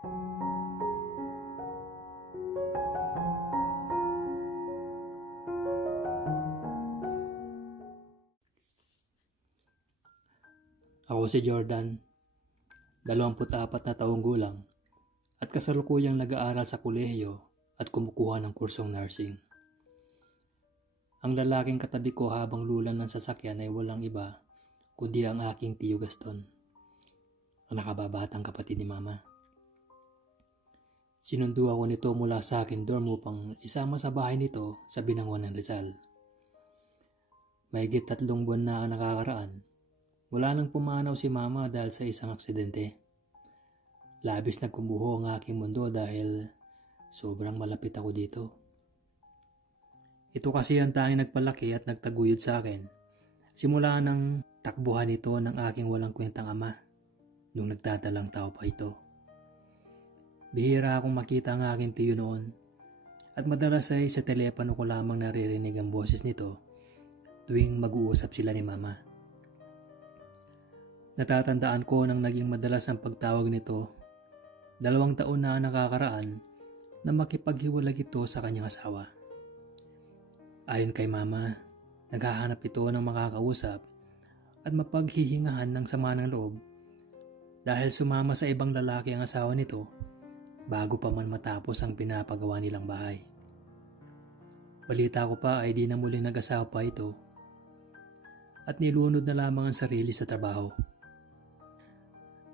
Ako si Jordan, 24 na taong gulang at kasalukuyang nag-aaral sa kolehiyo at kumukuha ng kursong nursing. Ang lalaking katabi ko habang lulan ng sasakyan ay walang iba kundi ang aking tiyo Gaston, ang nakababatang kapatid ni Mama. Sinundo ako nito mula sa aking dorm upang isama sa bahay nito sa Binangon ng Rizal. Mahigit 3 buwan na ang nakakaraan. Wala nang pumanaw si Mama dahil sa isang aksidente. Labis na gumuho ang aking mundo dahil sobrang malapit ako dito. Ito kasi ang tanging nagpalaki at nagtaguyod sa akin. Simula nang takbuhan ito ng aking walang kwentang ama nung nagdadalang tao pa ito. Bihira akong makita ang aking tiyo noon at madalas ay sa telepono ko lamang naririnig ang boses nito tuwing mag-uusap sila ni Mama. Natatandaan ko nang naging madalas ang pagtawag nito 2 taon na nakakaraan na makipaghiwalag ito sa kanyang asawa. Ayon kay Mama, naghahanap ito ng makakausap at mapaghihingahan ng sama ng loob dahil sumama sa ibang lalaki ang asawa nito bago pa man matapos ang pinapagawa nilang bahay. Balita ko pa ay di na muling nag-asawa pa ito at nilunod na lamang ang sarili sa trabaho.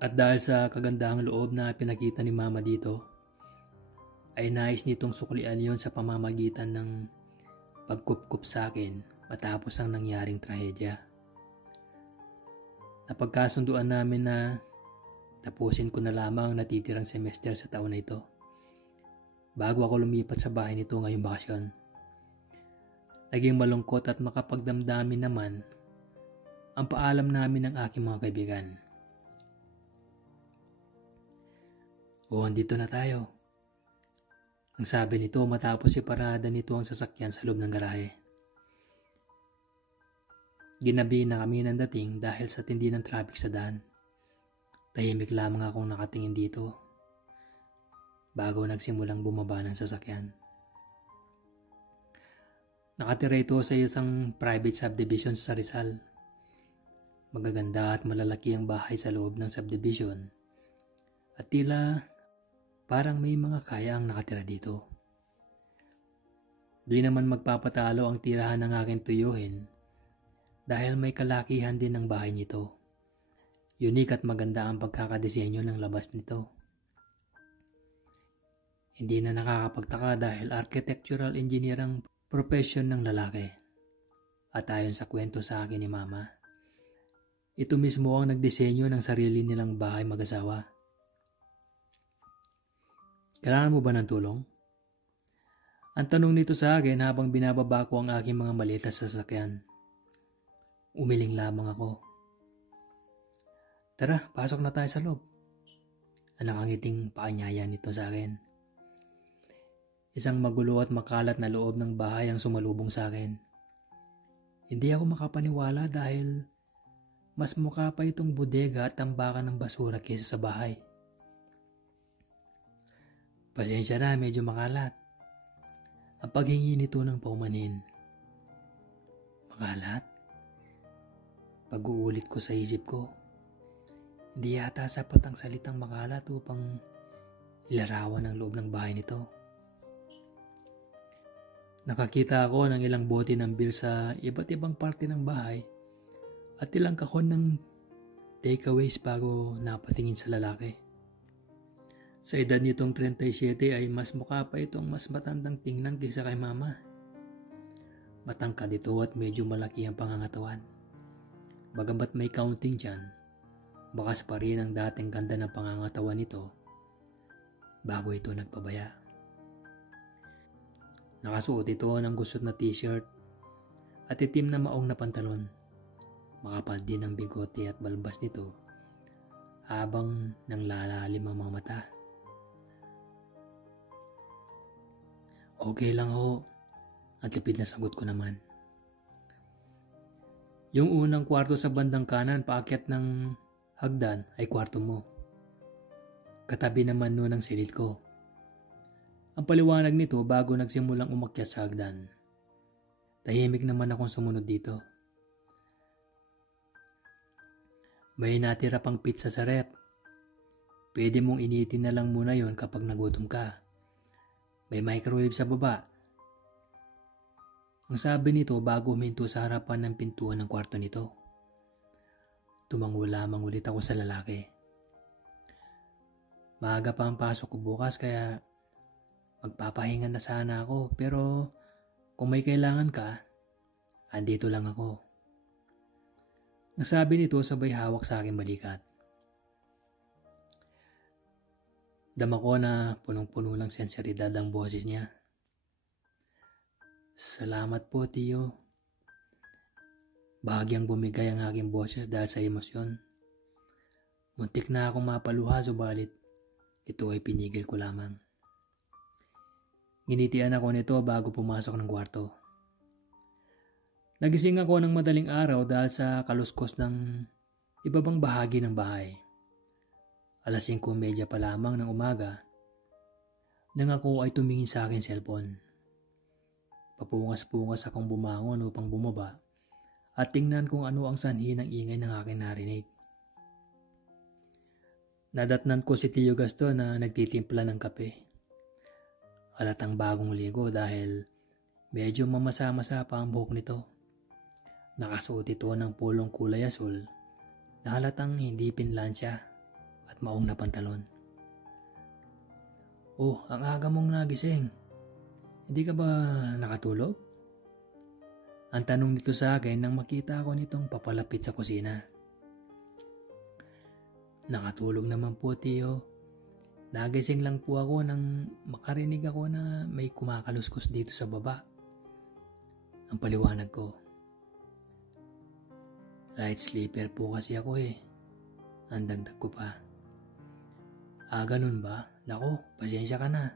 At dahil sa kagandahang loob na pinakita ni Mama dito, ay nais nitong suklian yon sa pamamagitan ng pagkupkup sa akin matapos ang nangyaring trahedya. Napagkasunduan namin na tapusin ko na lamang ang natitirang semester sa taon na ito bago ako lumipat sa bahay nito ngayong bakasyon. Naging malungkot at makapagdamdamin naman ang paalam namin ng aking mga kaibigan. O, andito na tayo. Ang sabi nito matapos iparada nito ang sasakyan sa loob ng garahe. Ginabi na kami ng dating dahil sa tindi ng traffic sa daan. Tahimik lamang akong nakatingin dito bago nagsimulang bumaba ng sasakyan. Nakatira ito sa isang private subdivision sa Rizal. Magaganda at malalaki ang bahay sa loob ng subdivision at tila parang may mga kaya ang nakatira dito. Di naman magpapatalo ang tirahan ng aking tuyuhin dahil may kalakihan din ang bahay nito. Unique at maganda ang pagkakadisenyo ng labas nito. Hindi na nakakapagtaka dahil architectural engineer ang profession ng lalaki. At ayon sa kwento sa akin ni Mama, ito mismo ang nagdisenyo ng sarili nilang bahay mag-asawa. Kailangan mo ba ng tulong? Ang tanong nito sa akin habang binababa ko ang aking mga maleta sa sasakyan. Umiling lamang ako. Tara, pasok na tayo sa loob. Ang nakangiting paanyaya nito sa akin. Isang magulo at makalat na loob ng bahay ang sumalubong sa akin. Hindi ako makapaniwala dahil mas mukha pa itong bodega at tambakan ng basura kaysa sa bahay. Pasensya na, medyo makalat. Ang paghingi nito ng paumanhin. Makalat? Pag-uulit ko sa isip ko, hindi yata sapat ang salitang makalat upang ilarawan ang loob ng bahay nito. Nakakita ako ng ilang bote ng beer sa iba't ibang parte ng bahay at ilang kahon ng takeaways bago napatingin sa lalaki. Sa edad nitong 37 ay mas mukha pa itong mas matandang tingnan kaysa kay Mama. Matangkad ito at medyo malaki ang pangangatawan. Bagamat may counting dyan, bakas pa rin ang dating ganda ng pangangatawan nito bago ito nagpabaya. Nakasuot ito ng gusot na t-shirt at itim na maong na pantalon. Makapal din ang bigote at balbas nito habang nanglalalim ang mga mata. Okay lang ho, at lipid na sagot ko naman. Yung unang kwarto sa bandang kanan paakyat ng hagdan ay kwarto mo. Katabi naman nun ang silid ko. Ang paliwanag nito bago nagsimulang umakyat sa hagdan. Tahimik naman akong sumunod dito. May natira pang pizza sa rep. Pwede mong initin na lang muna yon kapag nagutom ka. May microwave sa baba. Ang sabi nito bago huminto sa harapan ng pintuan ng kwarto nito. Tumango lamang ulit ako sa lalaki. Maaga pa ang pasok ko bukas kaya magpapahinga na sana ako, pero kung may kailangan ka, andito lang ako. Nasabi nito sabay hawak sa aking balikat. Dama ko na punong-puno ng senseridad ang boses niya. Salamat po, Tiyo. Bahagyang bumigay ang aking boses dahil sa emosyon. Muntik na akong mapaluha subalit ito ay pinigil ko lamang. Ginitian ako nito bago pumasok ng kwarto. Nagising ako ng madaling araw dahil sa kaluskos ng ibabang bahagi ng bahay. 5:30 pa lamang ng umaga nang ako ay tumingin sa aking cellphone. Papungas-pungas akong bumangon upang bumaba at tingnan kung ano ang sanhi ng ingay ng aking narinig. Nadatnan ko si Tio Gaston na nagtitimpla ng kape. Halatang bagong ligo dahil medyo mamasa-masa pa ang buhok nito. Nakasuot ito ng pulong kulay asul na halatang hindi pinlansya at maong na pantalon. Oh, ang aga mong nagising. Hindi ka ba nakatulog? Ang tanong nito sa akin nang makita ko nitong papalapit sa kusina. Nakatulog naman po, Tio. Nagising lang po ako nang makarinig ako na may kumakaluskos dito sa baba. Ang paliwanag ko. Light sleeper po kasi ako eh. Ang dagdag ko pa. Ganun ba? Naku, pasensya ka na.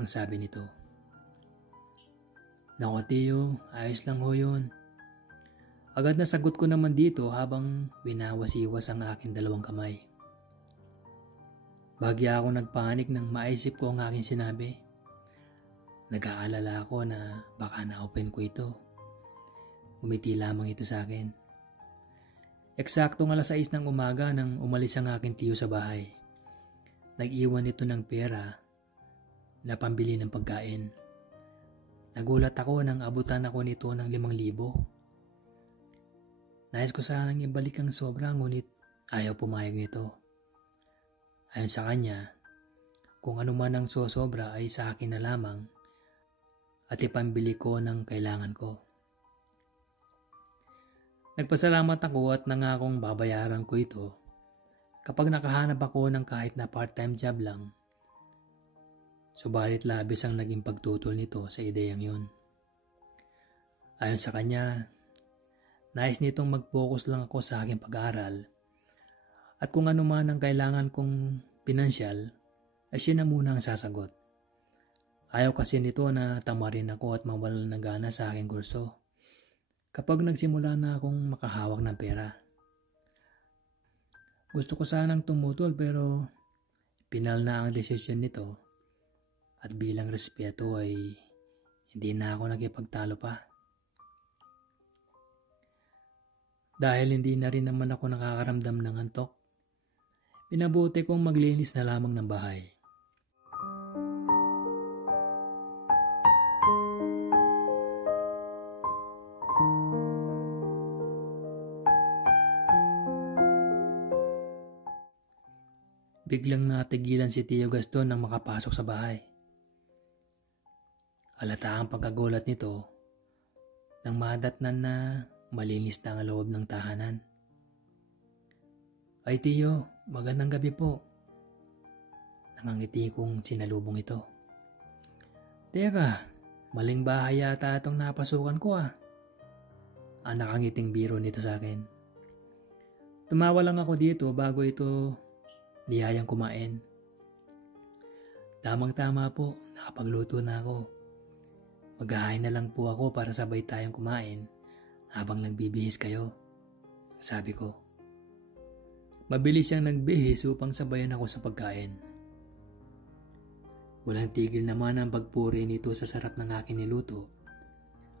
Ang sabi nito. Naku, Tio, ayos lang ho yun. Agad na sagot ko naman dito habang winawasiwas ang aking dalawang kamay. Bagya ako nagpanik nang maisip ko ang aking sinabi. Nag-aalala ako na baka na-open ko ito. Umiti lamang ito sa akin. Eksaktong 6:00 ng umaga nang umalis ang aking tiyo sa bahay. Nag-iwan ito ng pera na pambili ng pagkain. Nagulat ako nang abutan ako nito ng 5,000. Nais ko sanang ibalik ang sobra ngunit ayaw pumayag nito. Ayon sa kanya, kung ano man ang sosobra ay sa akin na lamang at ipambili ko ng kailangan ko. Nagpasalamat ako at nangakong babayaran ko ito kapag nakahanap ako ng kahit na part-time job lang. Subalit labis ang naging pagtutol nito sa ideyang yun. Ayon sa kanya, nais nitong mag-focus lang ako sa aking pag-aaral at kung ano man ang kailangan kong pinansyal ay siya na muna ang sasagot. Ayaw kasi nito na tamarin ako at mawalan ng gana sa aking kurso kapag nagsimula na akong makahawak ng pera. Gusto ko sanang tumutol pero pinal na ang desisyon nito at bilang respeto ay hindi na ako nakipagtalo pa. Dahil hindi na rin naman ako nakakaramdam ng antok, pinabuti kong maglinis na lamang ng bahay. Biglang natigilan si Tio Gaston nang makapasok sa bahay. Halata ang pagkagulat nito nang madatnan na malinis na ang loob ng tahanan. Ay Tio, magandang gabi po. Nangangiti kong sinalubong ito. Teka, maling bahay yata itong napasukan ko ah. Ang nakangiting biro nito sa akin. Tumawa lang ako dito bago ito niyayang kumain. Tamang-tama po, nakapagluto na ako. Maghahain na lang po ako para sabay tayong kumain habang nagbibihis kayo. Sabi ko. Mabilis siyang nagbihis upang sabayan ako sa pagkain. Walang tigil naman ang pagpuri nito sa sarap ng aking niluto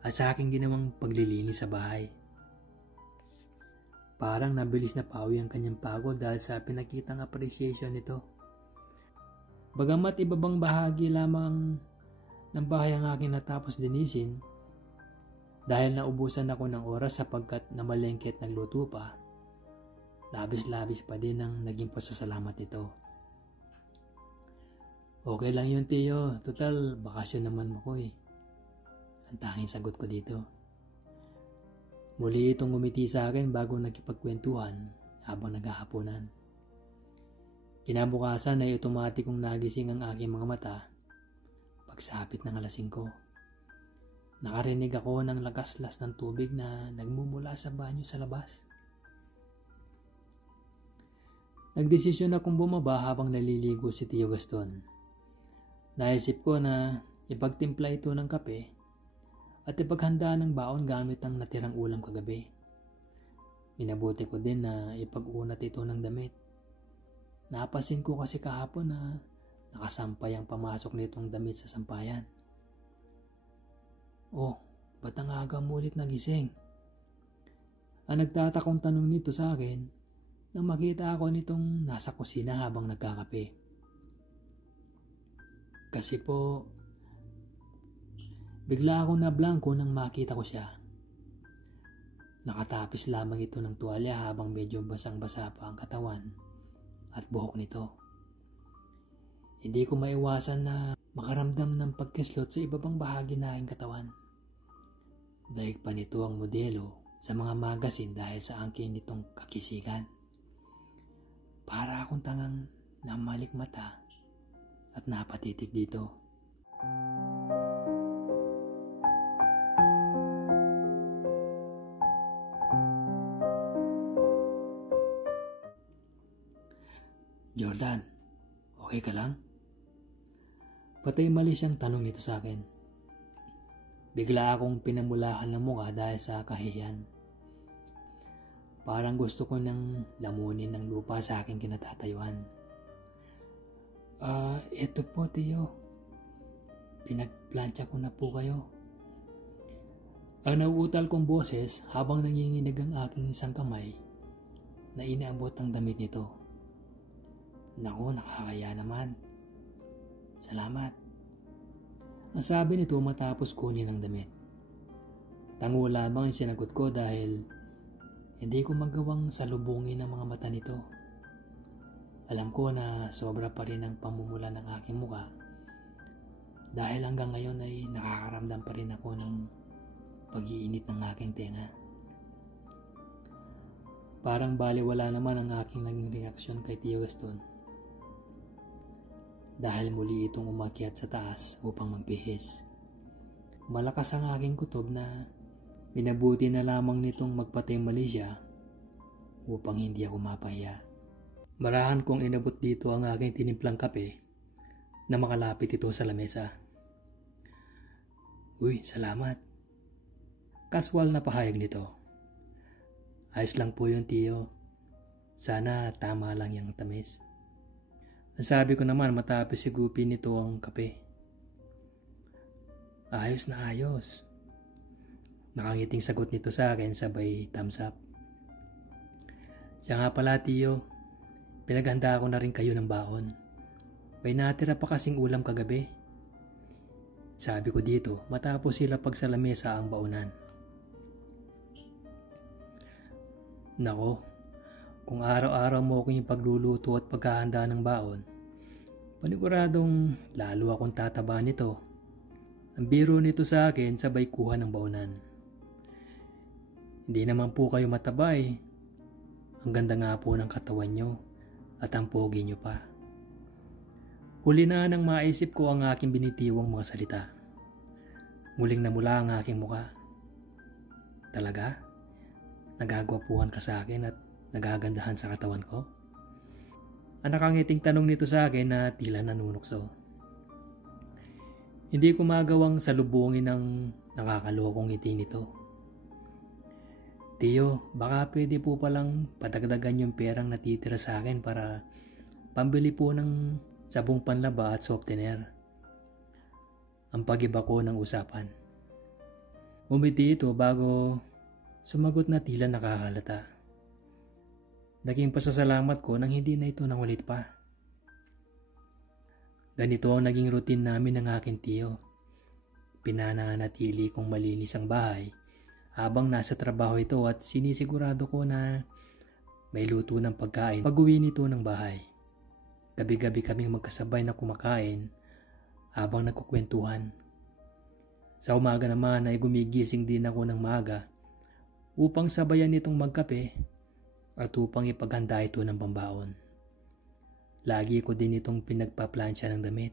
at sa aking ginawang paglilinis sa bahay. Parang nabilis na pawi ang kanyang pagod dahil sa pinakitang appreciation nito. Bagamat ibabang bahagi lamang ng bahay ang aking natapos linisin, dahil naubusan ako ng oras sapagkat namalengke at nagluto pa, labis-labis pa din ang naging pasasalamat nito. Okay lang yun, Tiyo. Total, bakasyon naman ako eh. Ang tanging sagot ko dito. Muli itong ngumiti sa akin bago nagkipagkwentuhan habang naghahaponan. Kinabukasan ay otomatikong nagising ang aking mga mata pagsapit ng alas 5. Nakarinig ako ng lagaslas ng tubig na nagmumula sa banyo sa labas. Nagdesisyon akong bumaba habang naliligo si Tio Gaston. Naisip ko na ipagtimpla ito ng kape at ipaghanda ng baon gamit ang natirang ulam kagabi. Minabuti ko din na ipag-unat ito ng damit. Napasin ko kasi kahapon na nakasampay ang pamasok nitong damit sa sampayan. Oh, ba't ang aga mo ulit nagising? Ang nagtatakong tanong nito sa akin nang makita ako nitong nasa kusina habang nagkakape. Kasi po, bigla akong nablangko nang makita ko siya. Nakatapis lamang ito ng tuwalya habang medyo basang-basa pa ang katawan at buhok nito. Hindi ko maiwasan na makaramdam ng pagkislot sa ibabang bahagi na aking katawan. Daig pa nito ang modelo sa mga magasin dahil sa angkin nitong kakisigan. Para akong tangang namalik mata at napatitig dito. Jordan, okay ka lang? Patay mali siyang tanong nito sa akin. Bigla akong pinamulahan ng mukha dahil sa kahihiyan. Parang gusto ko nang lamunin ng lupa sa aking kinatatayuan. Eto po, Tiyo. Pinagplansya ko na po kayo. Ang nauutal kong boses habang nanginginig ang aking isang kamay na inaabot ang damit nito. Naku, nakakaya naman. Salamat. Ang sabi nito matapos kunin ang damit. Tango lamang ang sinagot ko dahil hindi ko magawang salubungin ang mga mata nito. Alam ko na sobra pa rin ang pamumula ng aking muka dahil hanggang ngayon ay nakakaramdam pa rin ako ng pag-iinit ng aking tenga. Parang baliwala naman ang aking naging reaksyon kay Tio Gaston dahil muli itong umakyat sa taas upang magbihis. Malakas ang aking kutob na minabuti na lamang nitong magpatay-mali siya upang hindi ako mapahiya. Marahan kong inabot dito ang aking tinimplang kape na makalapit ito sa lamesa. Uy, salamat. Kaswal na pahayag nito. Ayos lang po yun, Tiyo. Sana tama lang yung tamis. Ang sabi ko naman matapos sigupin nito ang kape. Ayos na ayos. Nakangiting sagot nito sa akin sabay thumbs up. Siya nga pala, Tiyo. Pinaghanda ko na rin kayo ng baon. May natira pa kasing ulam kagabi. Sabi ko dito matapos sila pagsalamesa ang baonan. Nako, kung araw-araw mo akong pagluluto at paghahanda ng baon, paniguradong lalo akong tataba nito. Ang biro nito sa akin sabay kuha ng baonan. Hindi naman po kayo mataba eh. Ang ganda nga po ng katawan nyo. At ang pogi nyo pa. Huli na nang maisip ko ang aking binitiwang mga salita. Muling namula ang aking muka. Talaga? Nagagwapuhan ka sa akin at nagagandahan sa katawan ko? Ang nakangiting tanong nito sa akin na tila nanunukso. Hindi ko magawang salubungin ng nakakalokong ngiti nito. Tiyo, baka pwede po palang padagdagan yung perang natitira sa akin para pambili po ng sabong panlaba at softener. Ang pag-iba ko ng usapan. Umiti ito bago sumagot na tila nakakalata. Naging pasasalamat ko nang hindi na ito nangulit pa. Ganito ang naging routine namin ng aking tiyo. Pinananatili kong malinis ang bahay habang nasa trabaho ito at sinisigurado ko na may luto ng pagkain pag-uwi nito ng bahay. Gabi-gabi kaming magkasabay na kumakain habang nagkukwentuhan. Sa umaga naman ay gumigising din ako ng maaga upang sabayan nitong magkape at upang ipaghanda ito ng pambaon. Lagi ko din itong pinagpaplansya ng damit.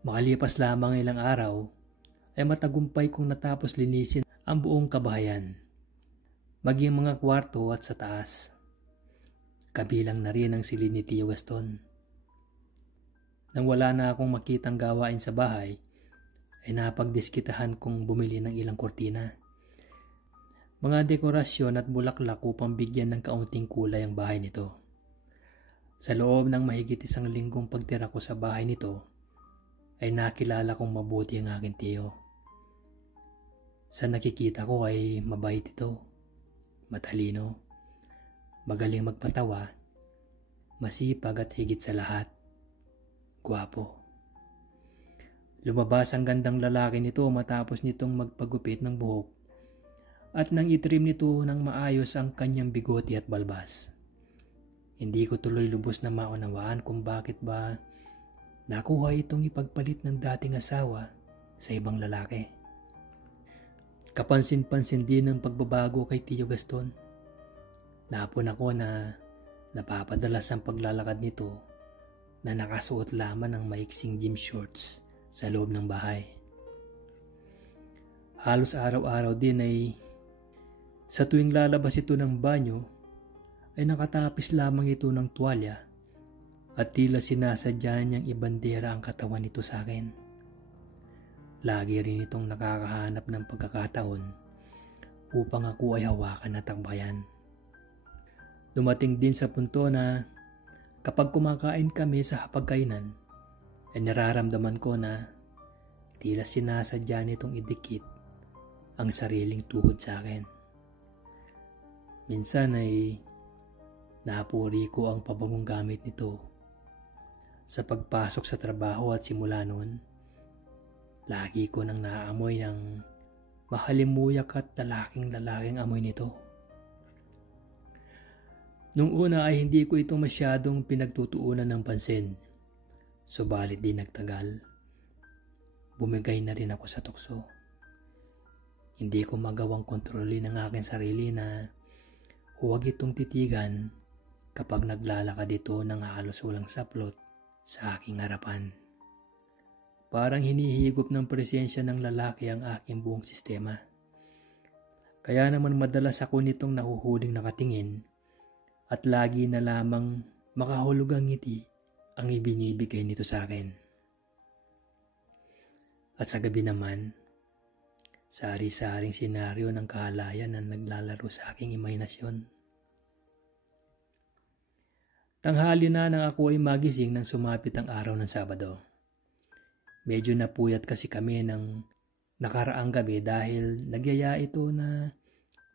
Makalipas lamang ilang araw ay matagumpay kong natapos linisin ang buong kabahayan, maging mga kwarto at sa taas. Kabilang na rin ang silid ni Tio Gaston. Nang wala na akong makitang gawain sa bahay, ay napagdiskitahan kong bumili ng ilang kortina. Mga dekorasyon at bulaklak upang bigyan ng kaunting kulay ang bahay nito. Sa loob ng mahigit 1 linggong pagtira ko sa bahay nito, ay nakilala kong mabuti ang aking tiyo. Sa nakikita ko ay mabait ito, matalino, magaling magpatawa, masipag at higit sa lahat, gwapo. Lumabas ang gandang lalaki nito matapos nitong magpagupit ng buhok at nang itrim nito ng maayos ang kanyang bigoti at balbas. Hindi ko tuloy lubos na maunawaan kung bakit ba nakuha itong ipagpalit ng dating asawa sa ibang lalaki. Kapansin-pansin din ang pagbabago kay Tio Gaston. Napon ako na napapadalas ang paglalakad nito na nakasuot lamang ng maiksing gym shorts sa loob ng bahay. Halos araw-araw din ay sa tuwing lalabas ito ng banyo ay nakatapis lamang ito ng tuwalya at tila sinasadya niyang ibandera ang katawan nito sa akin. Lagi rin itong nakakahanap ng pagkakataon upang ako ay hawakan at takbayan. Dumating din sa punto na kapag kumakain kami sa hapagkainan, ay nararamdaman ko na tila sinasadya nitong idikit ang sariling tuhod sa akin. Minsan ay napuri ko ang pabangong gamit nito. Sa pagpasok sa trabaho at simula noon, lagi ko nang naaamoy ng mahalimuyak at lalaking amoy nito. Nung una ay hindi ko ito masyadong pinagtutuunan ng pansin. Subalit di nagtagal, bumigay na rin ako sa tukso. Hindi ko magawang kontrolin ang aking sarili na huwag itong titigan kapag naglalakad ito ng halos walang saplot sa aking harapan. Parang hinihigop ng presensya ng lalaki ang aking buong sistema. Kaya naman madalas ako nitong nahuhuling nakatingin at lagi na lamang makahulugang ngiti ang ibinibigay nito sa akin. At sa gabi naman, sari-saring senaryo ng kahalayan na naglalaro sa aking imahinasyon. Tanghali na nang ako ay magising nang sumapit ang araw ng Sabado. Medyo napuyat kasi kami ng nakaraang gabi dahil nagyaya ito na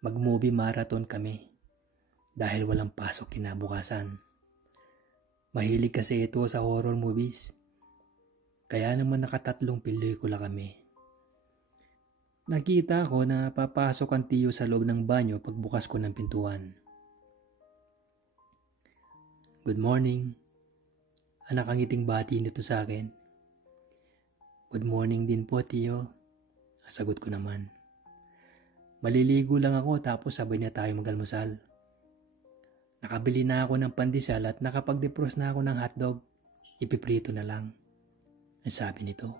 mag-movie marathon kami dahil walang pasok kinabukasan. Mahilig kasi ito sa horror movies, kaya naman nakatatlong pelikula kami. Nakita ko na papasok ang tiyo sa loob ng banyo pagbukas ko ng pintuan. Good morning. Anak ang ngiting bati nito sa akin. Good morning din po, tiyo. Sagot ko naman. Maliligo lang ako tapos sabay na tayo mag-almusal. Nakabili na ako ng pandesal at nakapag-defrost na ako ng hotdog. Ipiprito na lang. Ang sabi nito.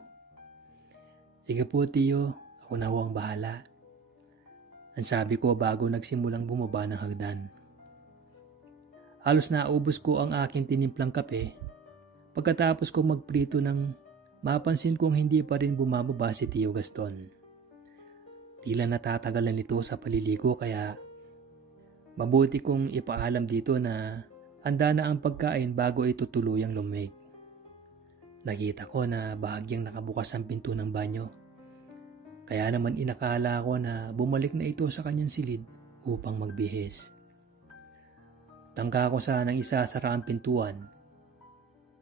Sige po, tiyo. Ako na ho ang bahala. Ang sabi ko bago nagsimulang bumaba ng hagdan. Halos naubos ko ang aking tinimplang kape. Pagkatapos kong magprito ng mapansin kong hindi pa rin bumababa si Tio Gaston. Tila natatagalan nito sa paliligo kaya mabuti kong ipaalam dito na handa na ang pagkain bago ito tuluyang lumig. Nakita ko na bahagyang nakabukas ang pinto ng banyo. Kaya naman inakala ko na bumalik na ito sa kanyang silid upang magbihis. Tangka ko sanang isasara ang pintuan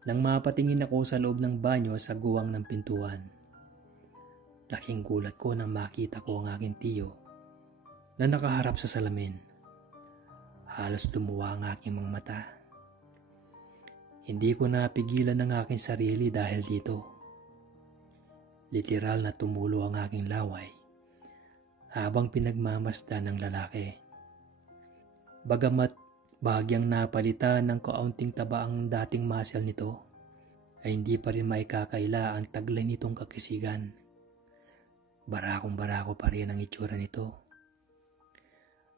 nang mapatingin ako sa loob ng banyo sa guwang ng pintuan. Laking gulat ko nang makita ko ang aking tiyo na nakaharap sa salamin. Halos lumuwa ang aking mga mata. Hindi ko napigilan ang aking sarili dahil dito. Literal na tumulo ang aking laway habang pinagmamasdan ng lalaki. Bagamat bahagyang napalitan ng kaunting taba ang dating muscle nito, ay hindi pa rin maikakaila ang taglay nitong kakisigan. Barakong-barako pa rin ang itsura nito.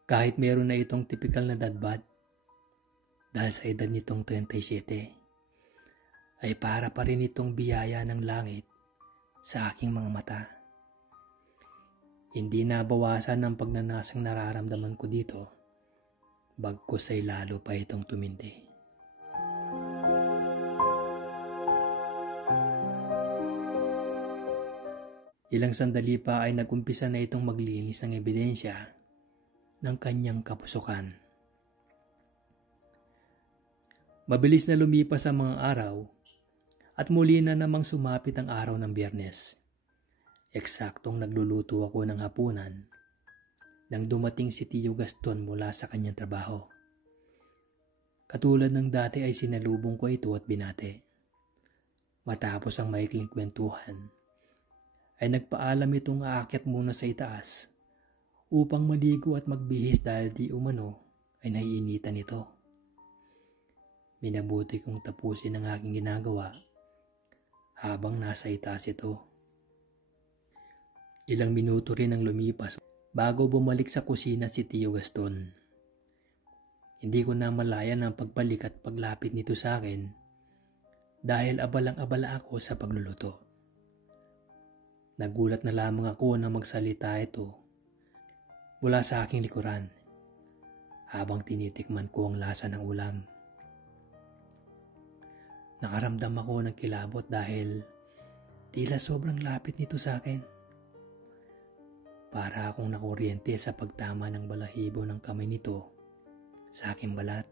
Kahit meron na itong tipikal na dadbad, dahil sa edad nitong 37, ay para pa rin itong biyaya ng langit sa aking mga mata. Hindi nabawasan ng pagnanasang nararamdaman ko dito, bagkus ay lalo pa itong tumindi. Ilang sandali pa ay nagumpisa na itong maglinis ng ebidensya ng kanyang kapusukan. Mabilis na lumipas ang mga araw at muli na namang sumapit ang araw ng Biyernes. Eksaktong nagluluto ako ng hapunan nang dumating si Tio Gaston mula sa kanyang trabaho. Katulad ng dati ay sinalubong ko ito at binate. Matapos ang maikling kwentuhan, ay nagpaalam itong aakyat muna sa itaas upang maligo at magbihis dahil di umano ay naiinitan ito. Minabuti kong tapusin ang aking ginagawa habang nasa itaas ito. Ilang minuto rin ang lumipas bago bumalik sa kusina si Tio Gaston. Hindi ko na malayan ang pagbalik at paglapit nito sa akin dahil abalang-abala ako sa pagluluto. Nagulat na lamang ako na magsalita ito mula sa aking likuran habang tinitikman ko ang lasa ng ulam. Nakaramdam ako ng kilabot dahil tila sobrang lapit nito sa akin. Para akong nakuryente sa pagtama ng balahibo ng kamay nito sa aking balat.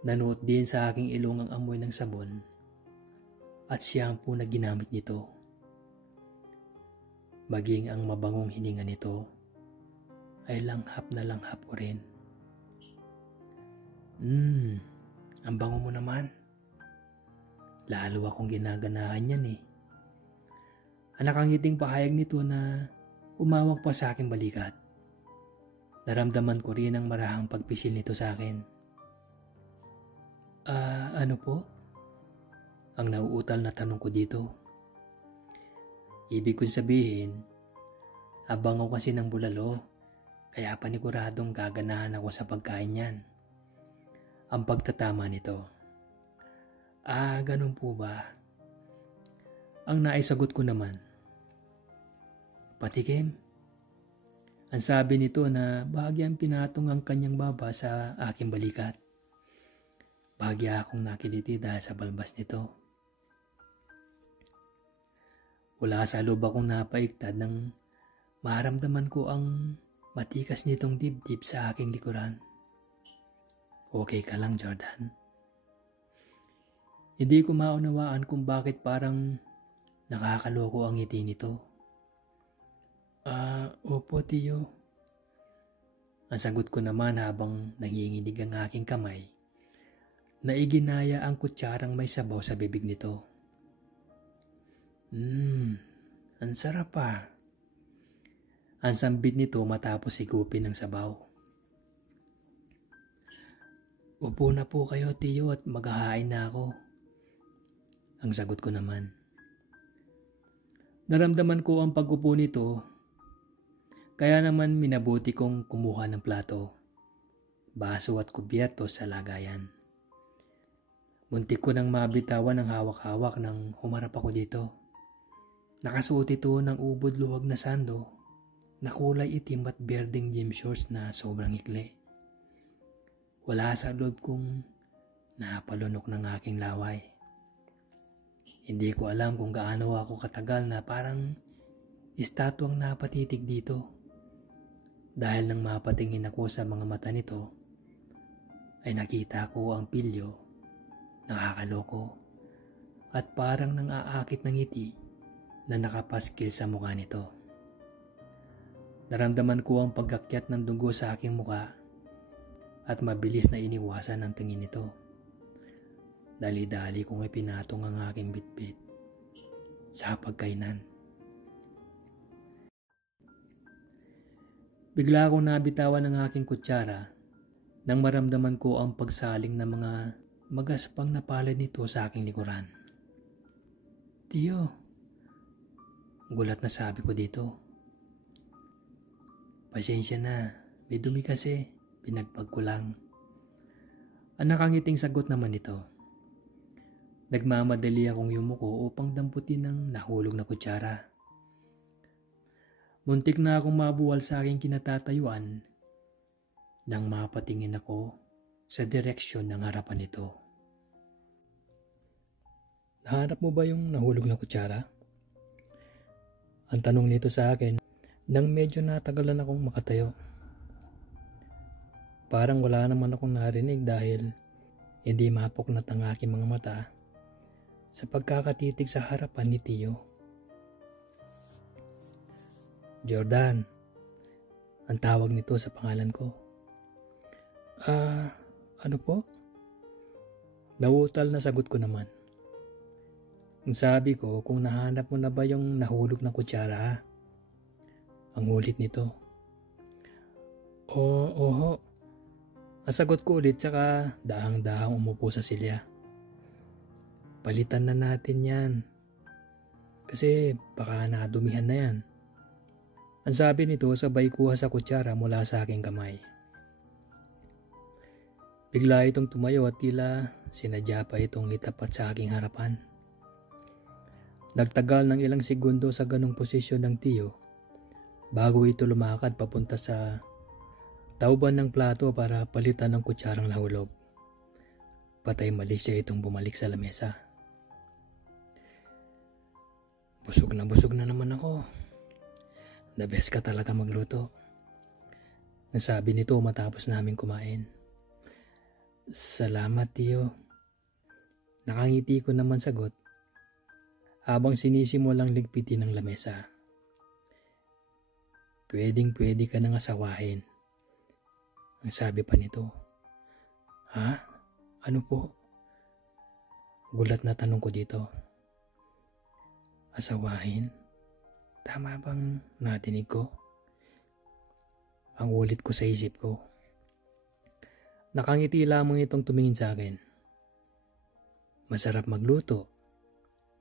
Nanuot din sa aking ilong ang amoy ng sabon at shampoo na ginamit nito. Maging ang mabangong hininga nito ay langhap na langhap ko rin. Ang bango mo naman. Lalo akong ginaganahan yan eh. Ang nakangiting pahayag nito na umawak pa sa aking balikat. Naramdaman ko rin ang marahang pagpisil nito sa akin. Ano po? Ang nauutal na tanong ko dito. Ibig kong sabihin, abangaw kasi ng bulalo, kaya paniguradong gaganahan ako sa pagkain yan. Ang pagtatama nito. Ganun po ba? Ang naisagot ko naman. Patikim. Ang sabi nito na bahagyang pinatong ang kanyang baba sa aking balikat. Bahagya akong nakiliti dahil sa balbas nito. Wala sa loob akong napaiktad nang maramdaman ko ang matikas nitong dibdib sa aking likuran. Okay ka lang, Jordan? Hindi ko maunawaan kung bakit parang nakakaloko ang ngiti nito. Opo, Tiyo. Ang sagot ko naman habang nanginginig ang aking kamay na iginaya ang kutsarang may sabaw sa bibig nito. Ang sarap pa. Ang sambit nito matapos higupin ng sabaw. Upo na po kayo, Tiyo, at maghahain na ako. Ang sagot ko naman. Naramdaman ko ang pag-upo nito, kaya naman minabuti kong kumuha ng plato, baso at kubyerto sa lagayan. Muntik ko nang mabitawan ang hawak-hawak nang humarap ako dito. Nakasuot ito ng ubod luwag na sando na kulay itim at berdeng gym shorts na sobrang ikli. Wala sa loob kong napalunok ng aking laway. Hindi ko alam kung gaano ako katagal na parang estatwang napatitig dito. Dahil nang mapatingin ako sa mga mata nito, ay nakita ko ang pilyo, nakakaloko, at parang nang aakit ng ngiti na nakapaskil sa mukha nito. Naramdaman ko ang pagakyat ng dugo sa aking mukha at mabilis na iniwasan ang tingin nito. Dali-dali kong ipinatong ang aking bitbit sa pagkainan. Bigla akong nabitawan ng aking kutsara nang maramdaman ko ang pagsaling ng mga magaspang na palad nito sa aking likuran. Tiyo, gulat na sabi ko dito. Pasensya na, may dumi kasi, pinagpag ko lang. Ang nakangiting sagot naman nito. Nagmamadali akong yumuko upang damputin ang nahulog na kutsara. Muntik na akong mabuwal sa aking kinatatayuan nang mapatingin ako sa direksyon ng harapan nito. Nahanap mo ba yung nahulog na kutsara? Ang tanong nito sa akin nang medyo natagalan akong makatayo. Parang wala naman akong narinig dahil hindi mapuknat ang aking mga mata sa pagkakatitig sa harapan ni Tiyo. Jordan, ang tawag nito sa pangalan ko. Ano po? Nauutal na sagot ko naman. Ang sabi ko kung nahanap mo na ba yung nahulog na kutsara. Ang ulit nito. Oho. Nasagot ko ulit saka dahang-dahang umupo sa silya. Palitan na natin yan. Kasi baka nadumihan na yan. Ang sabi nito sabay kuha sa kutsara mula sa aking kamay. Bigla itong tumayo at tila sinadya pa itong itapat sa aking harapan. Nagtagal ng ilang segundo sa ganong posisyon ng Tiyo bago ito lumakad papunta sa tauban ng plato para palitan ng kutsarang nahulog. Patay mali siya itong bumalik sa lamesa. Busog na naman ako. The best ka talaga magluto. Nasabi nito matapos namin kumain. Salamat, Tiyo. Nakangiti ko naman sagot habang sinisimulang ligpitin ng lamesa. Pwedeng-pwede ka nang asawahin. Ang sabi pa nito. Ha? Ano po? Gulat na tanong ko dito. Asawahin? Tama bang natinig ko? Ang ulit ko sa isip ko. Nakangiti lamang itong tumingin sa akin. Masarap magluto,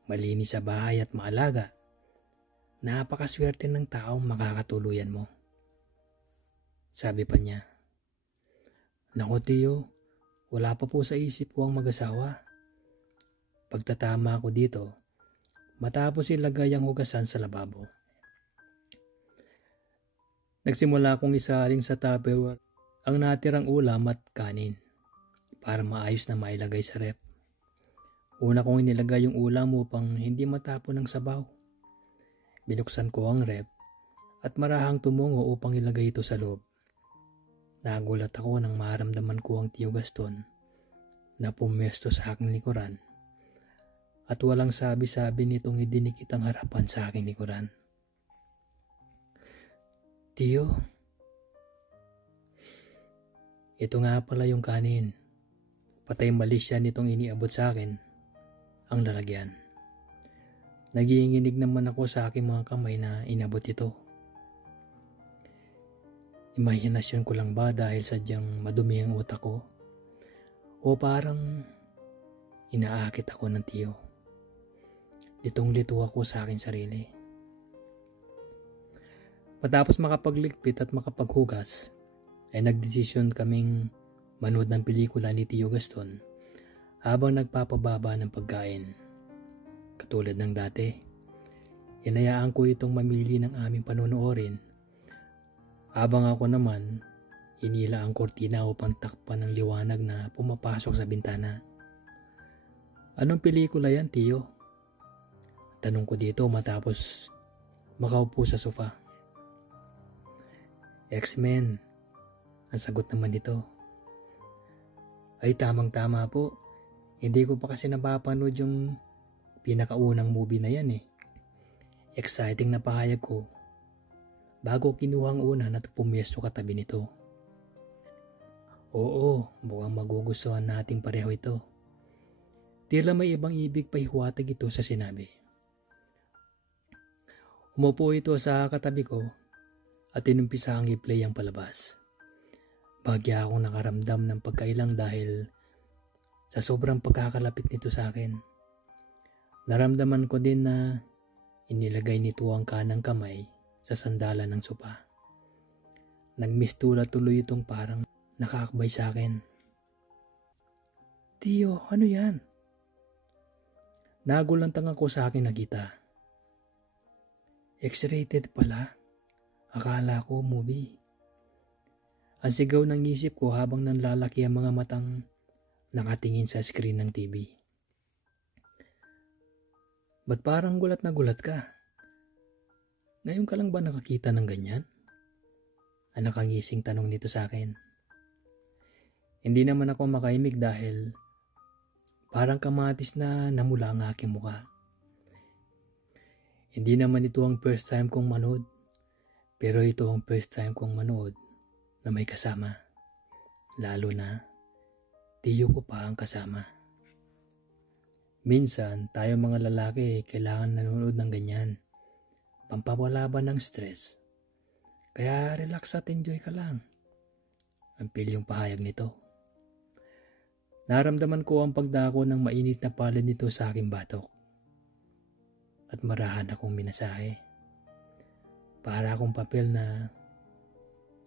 malinis sa bahay at maalaga. Napakaswerte ng taong makakatuluyan mo. Sabi pa niya. Naku Tiyo, wala pa po sa isip ko ang mag-asawa. Pagtatama ako dito, matapos ilagay ang hugasan sa lababo. Nagsimula akong isaling sa Tupperware ang natirang ulam at kanin para maayos na mailagay sa rep. Una kong inilagay yung ulam upang hindi matapon ng sabaw. Binuksan ko ang rep at marahang tumungo upang ilagay ito sa loob. Nagulat ako nang maramdaman ko ang Tiyo Gaston na pumesto sa aking likuran at walang sabi-sabi nitong idinikit ang harapan sa aking likuran. Tiyo, ito nga pala yung kanin. Patay mali siya nitong iniabot sa akin ang lalagyan. Naginginig naman ako sa aking mga kamay na inabot ito. Imahinasyon ko lang ba dahil sadyang madumi ang utak ko? O parang inaakit ako ng Tiyo. Litong-lito ako sa aking sarili. Matapos makapagligpit at makapaghugas, ay nagdesisyon kaming manood ng pelikula ni Tiyo Gaston habang nagpapababa ng pagkain. Katulad ng dati, Hinayaan ko itong mamili ng aming panonoorin. Habang ako naman, hinila ang kortina upang takpan ng liwanag na pumapasok sa bintana. Anong pelikula yan, Tiyo? Tanong ko dito matapos makaupo sa sofa. X-Men, ang sagot naman nito. Ay tamang-tama po, hindi ko pa kasi napapanood yung pinakaunang movie na yan eh. Exciting na pahayag ko bago kinuha ang una at pumiesto katabi nito. Oo, mukhang magugustuhan nating pareho ito. Tila may ibang ibig pa hiwatig ito sa sinabi. Umupo ito sa katabi ko at inumpisa ang i-play ang palabas. Bagya akong nakaramdam ng pagkailang dahil sa sobrang pagkakalapit nito sa akin. Naramdaman ko din na inilagay nito ang kanang kamay sa sandalan ng sopa. Nagmistula tuloy itong parang nakakabay sa akin. Tiyo, ano yan? Nagulantang ako sa aking nakita. X-rated pala. Akala ko movie. Ang sigaw ng isip ko habang nanlalaki ang mga matang nakatingin sa screen ng TV. Ba't parang gulat na gulat ka? Ngayon ka lang ba nakakita ng ganyan? Ang nakangising tanong nito sa akin. Hindi naman ako makaimik dahil parang kamatis na namula ang aking muka. Hindi naman ito ang first time kong manood, pero ito ang first time kong manood na may kasama. Lalo na, tiyo ko pa ang kasama. Minsan, tayo mga lalaki kailangan nanonood ng ganyan. Pampawala ba ng stress? Kaya relax at enjoy ka lang. Ang pilyong pahayag nito. Naramdaman ko ang pagdako ng mainit na palad nito sa aking batok. At marahan akong minasahe. Para akong papel na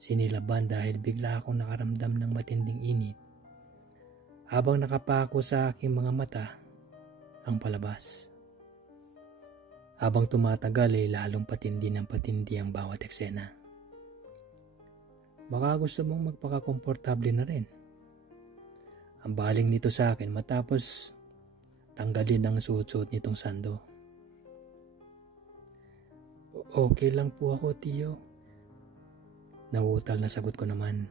sinilaban dahil bigla akong nakaramdam ng matinding init. Habang nakapako sa aking mga mata ang palabas. Habang tumatagal ay lalong patindi ng patindi ang bawat eksena. Baka gusto mong magpakakomportable na rin. Ang baling nito sa akin matapos tanggalin ang suot-suot nitong sando. Okay lang po ako, Tiyo. Nauutal na sagot ko naman.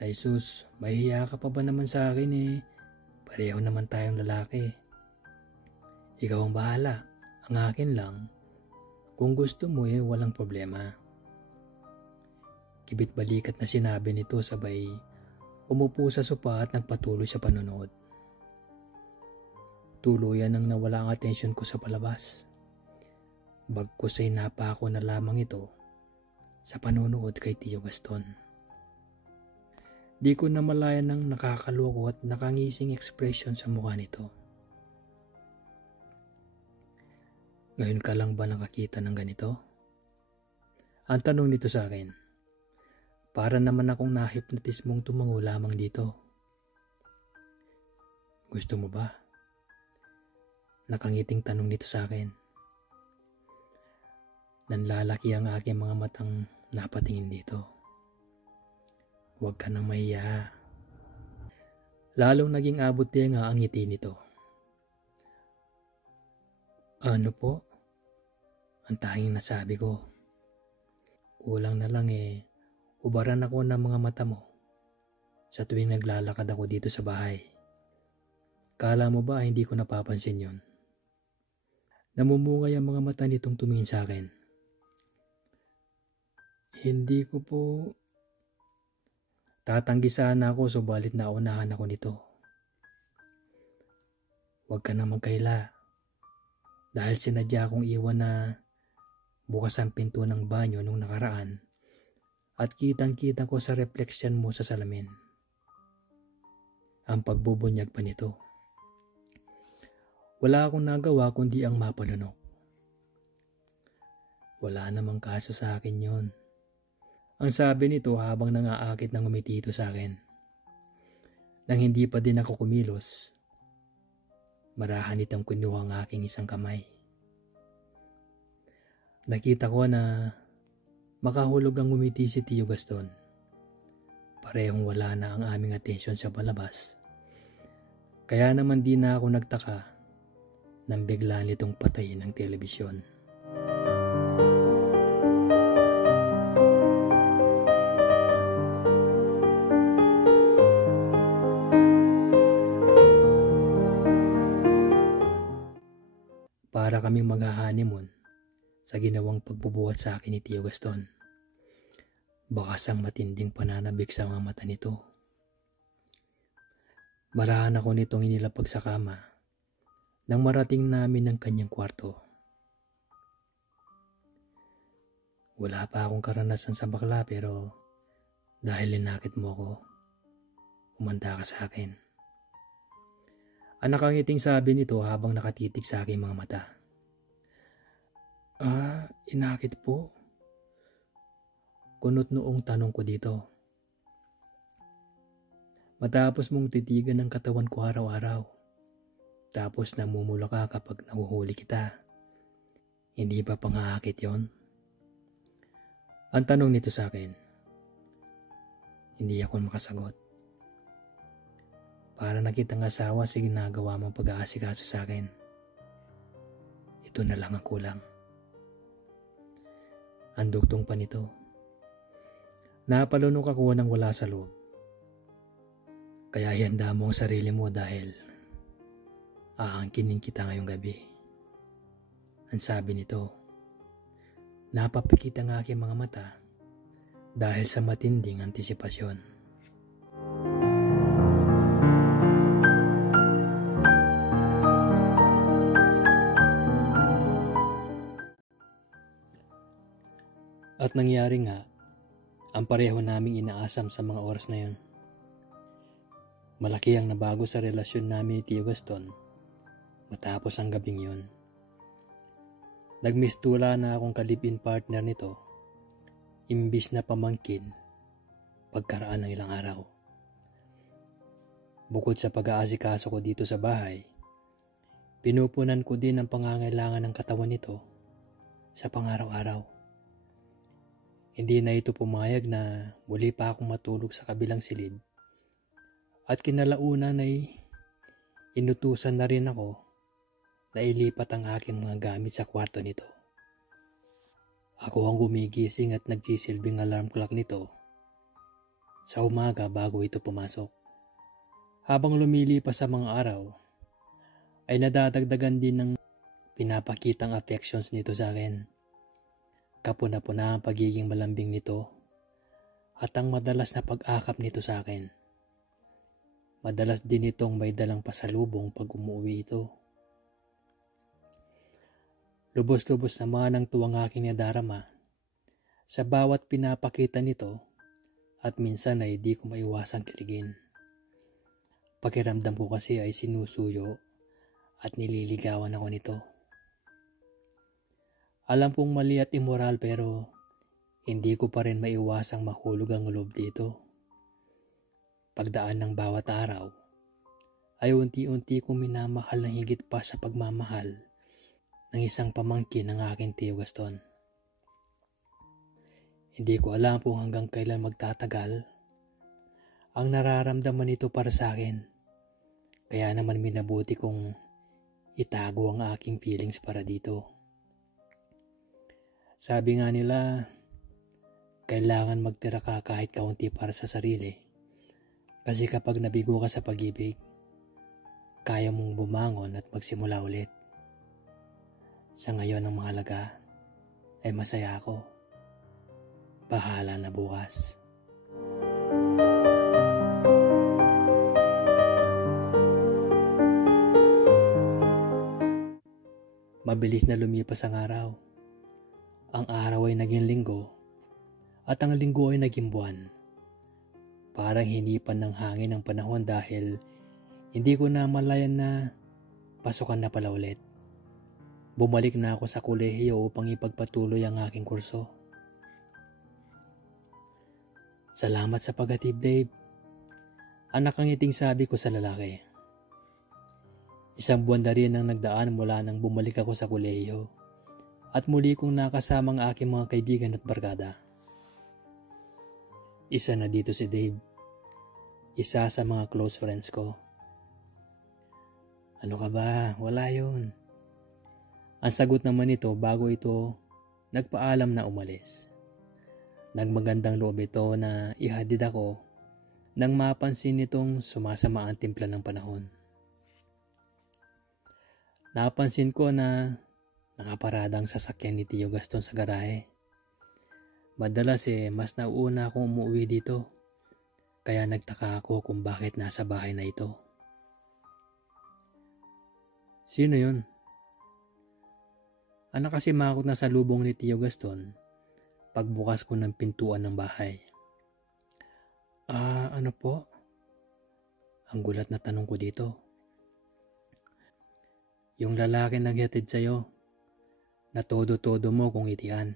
Ay sus, mahihiya ka pa ba naman sa akin eh? Pareho naman tayong lalaki. Ikaw ang bahala. Ang akin lang, kung gusto mo eh walang problema. Kibit balikat na sinabi nito sabay umupo sa sopa at nagpatuloy sa panonood. Tuluyan nang nawala ang atensyon ko sa palabas. Bagkus ay napako na lamang ito sa panonood kay Tiyo Gaston. Di ko namalayan ng nakakaloko at nakangising ekspresyon sa mukha nito. Ngayon ka lang ba nakakita ng ganito? Ang tanong nito sa akin. Para naman akong nahipnotis mong tumango lamang dito. Gusto mo ba? Nakangiting tanong nito sa akin. Nanlalaki ang aking mga matang napatingin dito. Huwag ka nang mahiya. Lalong naging abot nga ang ngiti nito. Ano po? Ang tanging nasabi ko. Kulang na lang eh, ubaran ako ng mga mata mo sa tuwing naglalakad ako dito sa bahay. Kala mo ba hindi ko napapansin yon? Namumungay ang mga mata nitong tumingin sa akin. Hindi ko po. Tatanggi sana ako subalit naunahan ako nito. Huwag ka na magkaila. Dahil sinadya kong iwan na bukas ang pinto ng banyo nung nakaraan at kitang-kita ko sa refleksyon mo sa salamin. Ang pagbubunyag pa nito. Wala akong nagawa kundi ang mapalunok. Wala namang kaso sa akin yon. Ang sabi nito habang nangaakit ng umiti ito sa akin. Nang hindi pa din ako kumilos, marahan itong kinuha ang aking isang kamay. Nakita ko na makahulog ang ngumiti si Tio Gaston. Parehong wala na ang aming atensyon sa palabas. Kaya naman di na ako nagtaka nang bigla nitong patayin ang telebisyon. Para kaming mag-honeymoon sa ginawang pagbubuhat sa akin ni Tio Gaston. Bakas ang matinding pananabik sa mga mata nito. Marahan ako nitong inilapag sa kama nang marating namin ang kanyang kwarto. Wala pa akong karanasan sa bakla pero dahil linakit mo ako, umanda ka sa akin. Ang nakangiting sabi nito habang nakatitig sa aking mga mata. Inakit po? Kunot noong tanong ko dito. Matapos mong titigan ang katawan ko araw-araw. Tapos namumula ka kapag nahuhuli kita. Hindi ba panghaakit yon? Ang tanong nito sa akin. Hindi ako makasagot. Para nakitang asawa sa ginagawa mong pag-aasikaso sa akin. Ito na lang ang kulang. Ang duktong pa nito. Napalunok ako nang wala sa loob. Kaya ihanda mo ang sarili mo dahil aangkinin kita ngayong gabi. Ang sabi nito, napapikit ang aking mga mata dahil sa matinding antisipasyon. At nangyari nga, ang pareho naming inaasam sa mga oras na yun. Malaki ang nabago sa relasyon namin ni Tio Gaston matapos ang gabing yun. Nagmistula na akong kalipin partner nito, imbis na pamangkin pagkaraan ng ilang araw. Bukod sa pag-aasikaso ko dito sa bahay, pinupunan ko din ang pangangailangan ng katawan nito sa pangaraw-araw. Hindi na ito pumayag na muli pa akong matulog sa kabilang silid. At kinalaunan ay inutusan na rin ako na ilipat ang aking mga gamit sa kwarto nito. Ako ang gumigising at nagsisilbing alarm clock nito sa umaga bago ito pumasok. Habang lumilipas sa mga araw, ay nadadagdagan din ng pinapakitang affections nito sa akin. Kapuna-puna ang pagiging malambing nito at ang madalas na pag-akap nito sa akin. Madalas din itong may dalang pasalubong pag umuwi ito. Lubos-lubos naman ang tuwang aking nadarama sa bawat pinapakita nito at minsan ay di ko maiwasang kiligin. Pakiramdam ko kasi ay sinusuyo at nililigawan ako nito. Alam kong mali at immoral pero hindi ko pa rin maiwasang mahulog ang loob dito. Pagdaan ng bawat araw, ay unti-unti kong minamahal ng higit pa sa pagmamahal ng isang pamangkin ng aking Tio Gaston. Hindi ko alam kung hanggang kailan magtatagal ang nararamdaman nito para sa akin. Kaya naman minabuti kong itago ang aking feelings para dito. Sabi nga nila, kailangan magtira ka kahit kaunti para sa sarili. Kasi kapag nabigo ka sa pag-ibig, kaya mong bumangon at magsimula ulit. Sa ngayon ang mahalaga ay masaya ako. Bahala na bukas. Mabilis na lumipas ang araw. Ang araw ay naging linggo at ang linggo ay naging buwan. Parang hinipan ng hangin ang panahon dahil hindi ko na malayan na pasukan na pala ulit. Bumalik na ako sa kolehiyo upang ipagpatuloy ang aking kurso. Salamat sa paghatid, Dave. Ang nakangiting sabi ko sa lalaki. Isang buwan na rin ang nagdaan mula nang bumalik ako sa kolehiyo. at muli kong nakasama ang aking mga kaibigan at barkada. Isa na dito si Dave, isa sa mga close friends ko. Ano ka ba? Wala yun. Ang sagot naman nito bago ito nagpaalam na umalis. Nagmagandang loob ito na ihatid ako nang mapansin nitong sumasama ang timpla ng panahon. Napansin ko na nakaparada ang sasakyan ni Tio Gaston sa garahe. Madalas mas nauuna akong umuwi dito, kaya nagtaka ako kung bakit nasa bahay na ito. Sino yun? Kasi makot na sa lubong ni Tio Gaston pagbukas ko ng pintuan ng bahay. Ano po? Ang gulat na tanong ko dito. Yung lalaki naghatid sa'yo, na todo-todo mo kung itian.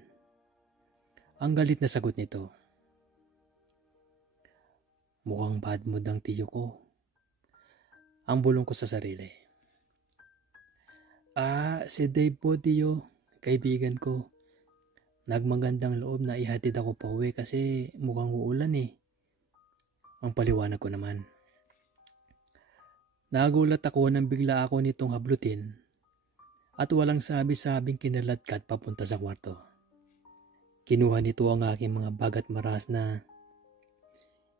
Ang galit na sagot nito. Mukhang bad mood ang tiyo ko. Ang bulong ko sa sarili. Si Dave po, tiyo. Kaibigan ko. Nagmagandang loob na ihatid ako pa uwi kasi mukhang uulan Ang paliwanag ko naman. Nagulat ako nang bigla ako nitong hablutin at walang sabi-sabing kinaladkad papunta sa kwarto. Kinuha nito ang aking mga bag at maras na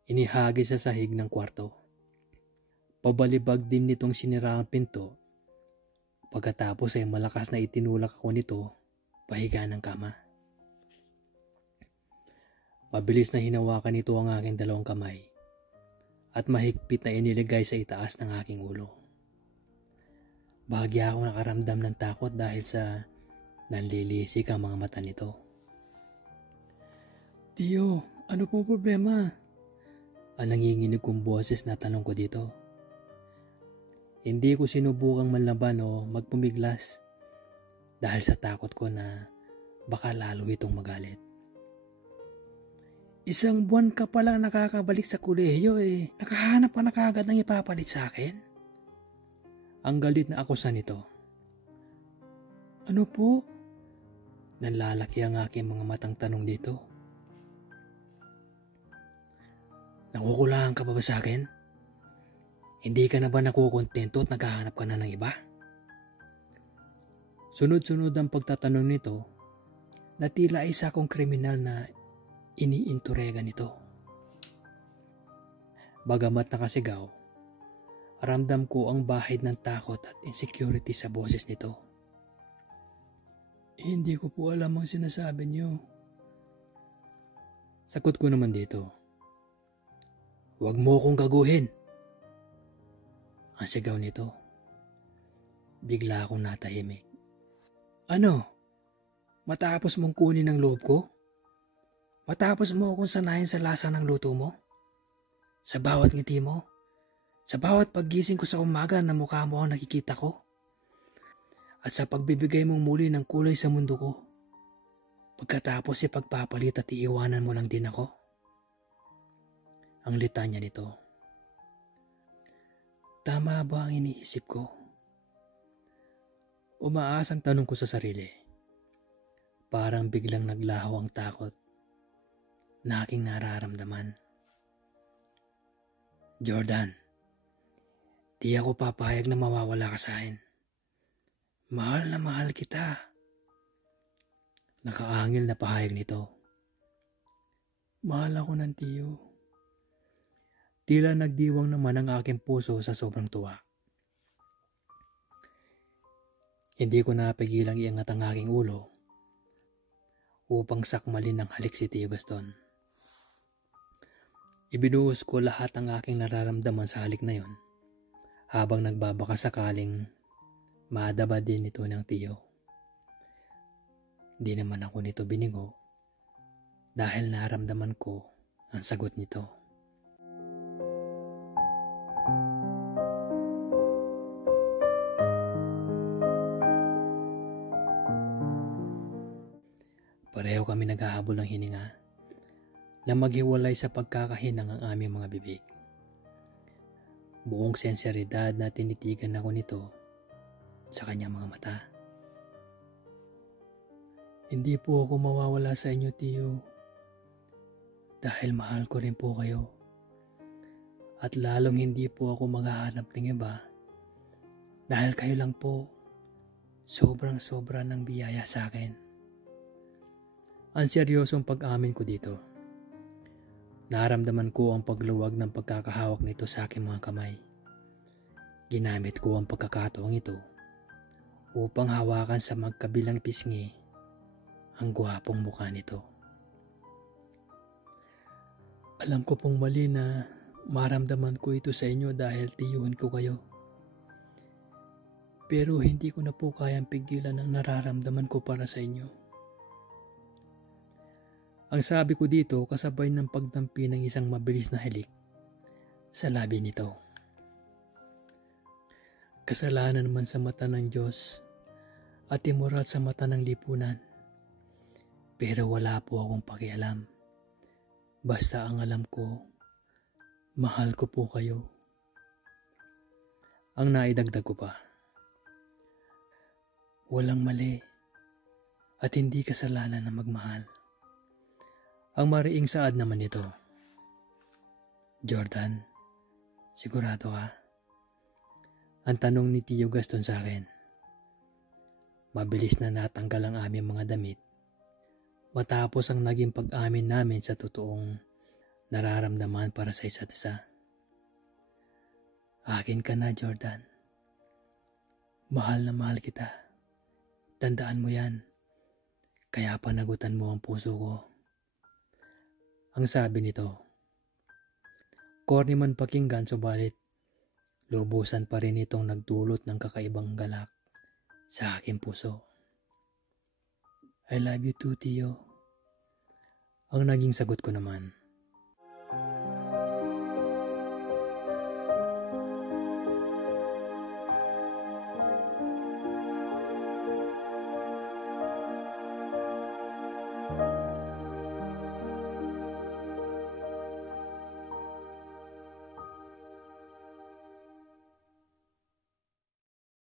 inihagi sa sahig ng kwarto. Pabalibag din nitong sinira ang pinto. Pagkatapos malakas na itinulak ako nito pahiga ng kama. Mabilis na hinawakan nito ang aking dalawang kamay at mahigpit na iniligay sa itaas ng aking ulo. Bahagya ako nakaramdam ng takot dahil sa nanlilisik ang mga mata nito. Tio, ano pong problema? Ang nanginginig kong boses na tanong ko dito. Hindi ko sinubukang manlaban o magpumiglas dahil sa takot ko na baka lalo itong magalit. Isang buwan ka palang nakakabalik sa kolehiyo nakahanap ka na kaagad ng ipapalit sa akin? Ang galit na akusan nito. Ano po? Nanlalaki ang aking mga matang tanong dito. Nakukulangan ka pa ba sa akin? Hindi ka na ba nakukontento at naghahanap ka na ng iba? Sunod-sunod ang pagtatanong nito na tila isa akong kriminal na iniinturega nito. Bagamat nakasigaw, ramdam ko ang bahid ng takot at insecurity sa boses nito. Hindi ko po alam ang sinasabi niyo. Sagot ko naman dito. Huwag mo akong gaguhin. Ang sigaw nito. Bigla akong natahimik. Ano? Matapos mong kunin ang loob ko? Matapos mo akong sanayin sa lasa ng luto mo? Sa bawat ngiti mo? Sa bawat paggising ko sa umaga na mukha mo ang nakikita ko? At sa pagbibigay mong muli ng kulay sa mundo ko? Pagkatapos pagpapalit at iiwanan mo lang din ako? Ang litanya nito. Tama ba ang iniisip ko? Umaasang tanong ko sa sarili. Parang biglang naglaho ang takot na aking nararamdaman. Jordan, di ako papayag na mawawala ka sa akin. Mahal na mahal kita. Nakaangil na pahayag nito. Mahal ako ng tiyo. Tila nagdiwang naman ang aking puso sa sobrang tuwa. Hindi ko napigilang iangat ang aking ulo upang sakmalin ng halik si Tio Gaston. Ibinuhos ko lahat ng aking nararamdaman sa halik na yon habang nagbabaka sakaling maadaba din ito ng tiyo. Di naman ako nito binigo dahil naramdaman ko ang sagot nito. Pareho kami naghahabol ng hininga na maghiwalay sa pagkakahinang ang aming mga bibig. Buong senseridad na tinitigan ako nito sa kanyang mga mata. Hindi po ako mawawala sa inyo, Tiyo. Dahil mahal ko rin po kayo. At lalong hindi po ako maghahanap ng iba. Dahil kayo lang po, sobrang-sobra ng biyaya sa akin. Ang seryosong pag-amin ko dito. Naramdaman ko ang pagluwag ng pagkakahawak nito sa aking mga kamay. Ginamit ko ang pagkakataong ito upang hawakan sa magkabilang pisngi ang gwapong mukha nito. Alam ko pong mali na maramdaman ko ito sa inyo dahil tiyuhin ko kayo. Pero hindi ko na po kayang pigilan ang nararamdaman ko para sa inyo. Ang sabi ko dito kasabay ng pagdampi ng isang mabilis na halik sa labi nito. Kasalanan naman sa mata ng Diyos at immoral sa mata ng lipunan. Pero wala po akong pakialam. Basta ang alam ko, mahal ko po kayo. Ang naidagdag ko pa, walang mali at hindi kasalanan na magmahal. Ang mariing saad naman nito, Jordan, sigurado ka? Ang tanong ni Tio Gaston sa akin. Mabilis na natanggal ang aming mga damit matapos ang naging pag-amin namin sa totoong nararamdaman para sa isa't isa. Akin ka na, Jordan. Mahal na mahal kita. Tandaan mo yan. Kaya panagutan mo ang puso ko. Ang sabi nito, corny man pakinggan subalit lubusan pa rin itong nagdulot ng kakaibang galak sa aking puso. I love you too, Tio. Ang naging sagot ko naman,